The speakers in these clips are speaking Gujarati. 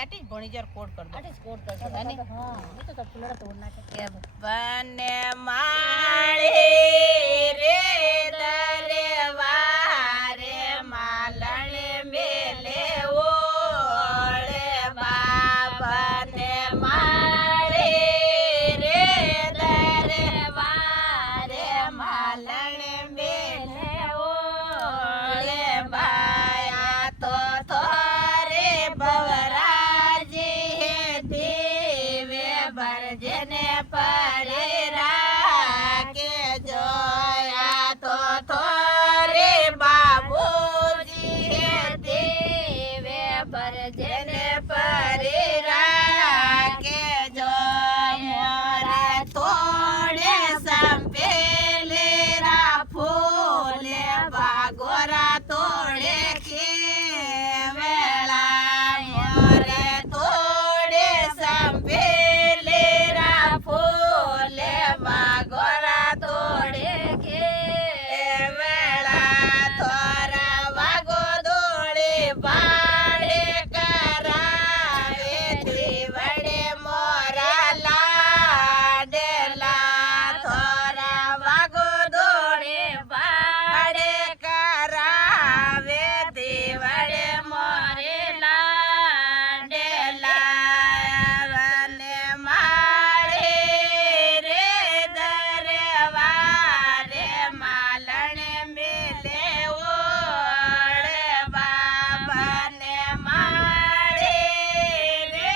આટી ભણી જર કોડ કર દો આટી કોડ કર દો અને હા એ તો ફૂલડા તોડ નાખે કે બને માળે રે દરવારે માલણે મેલે ઓળે બાબને માળે રે દરવારે માલણે મેલે ઓળે બાયા તો થોરે બવરાજી હે દેવે ભરજને પરે રાખે જોયા તો થોરે બાબુજી હે દેવે ભરજને પરે રાખે જોયા થોડે સંપેલે રા ફૂલે ભાગોરા તોડે કે વેળા મોરે તોડે સંપેલે રા ફૂલે ભાગોરા તોડે કે વેળા થોરા વાગો દોડે બાળે કરાવે દીવડે મોરા લાડેલા થોરા વાગો દોડે બાળે કરાવે દીવડે મોરે લાડેલા વને માળે રે દરવારે માલણે મેલે ઓળે બાબાને માળે રે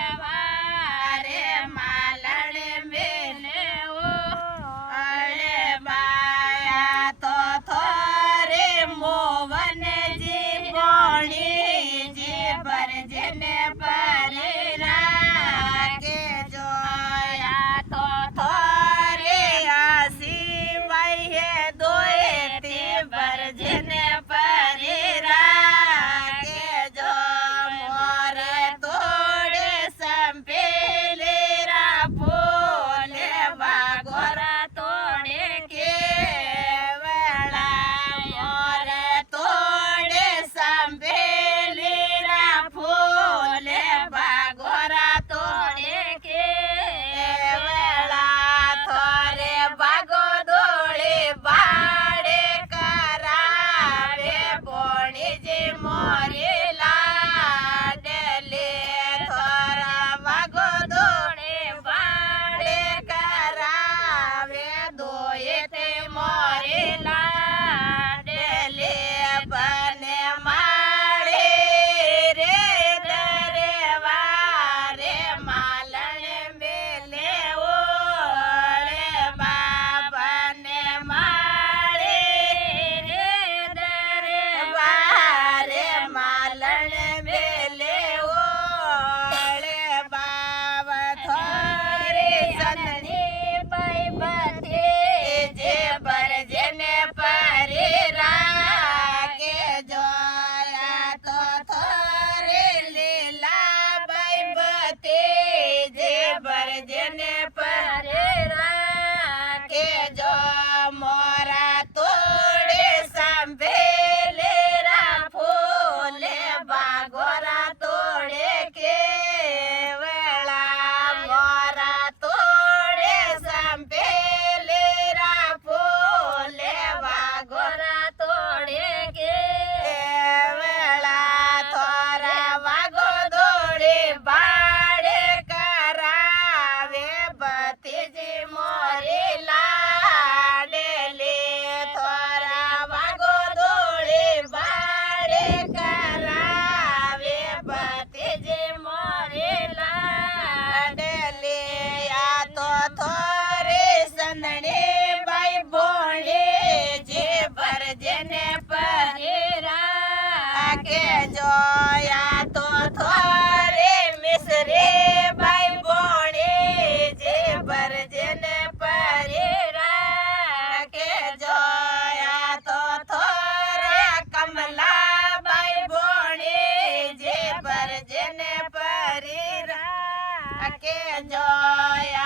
દરવારે માલણે મેલે ઓળે બાયા તો થોરે મોવને જીવણી જી ભરજને પરે રાખે જોયા તો થોરે આસી વહે દોયતી ભરજને પરે રાખે જો મોરે તોડે સંપેલે રા ફૂલે વાગોરા તોડે કે વેળા મોરે તોડે સંપેલે રા ફૂલે ભાગોરા તોડે કે વેળા થોરે ભાગો દોડે બાળે કરાવે બોણી જે મોરે લાડલે થોરા વાગો દોડે બાળે કરાવે દોયે તે મોરે લાડલે બને માળે રે દરવારે માલણે મેલે ઓળે બાબાને માળે રે દરવારે માલણે મેલે ઓળે બાબા થોરે સનની બાઈ બધે જે ભરજને પરે રાખે જોયા તો થોરે લીલા બાઈ બધે જે ભરજને પરે રાખે જો મોરા તોડે સંભેલે રા ફૂલે ભાગોરા તોડે કે વેળા મોરા તોડે સંભેલે રા ફૂલે ભાગોરા તોડે કે વેળા થોરા વાગો દોડે બાળે કરાવે ભતીજી મોરે લાડલે થોરા વાગો દોડે બાળે કરાવે ભતીજી મોરે લાડલે આ તો થોરે સંદણે બાઈ ભોળે જે ભરજને પરે રાખે જોયા તો થોરે મિસરે બાઈ ભોળે જે ભરજને પરે રાખે જોયા તો થોરા કમલા બાઈ ભોળે જે ભરજને પરે રાખે જોયા